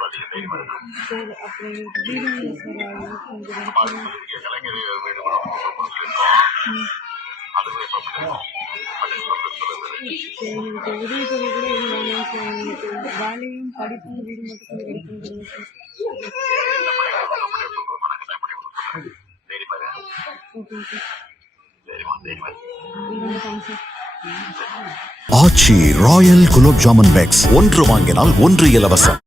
ரதி மேனிமரம் சரி அப்படியே பீடிங்கஸ் எல்லாம் வந்து பாஸ் பண்ணி கீழrangle மேல விடுறோம் அது மேல போட்டுறோம் படிச்சதுல கே இந்த வீடியோக்கு நான் என்ன பண்ணனும் பாலயும் படிப்பு வீடியோ எடுத்துக்கிறேன் சரி சரி சரி மாத்த வேண்டியது ஆச்சி ராயல் கிளப் ஜர்மன் பேக்ஸ் ஒன்று வாங்கினால் ஒன்று இலவசம்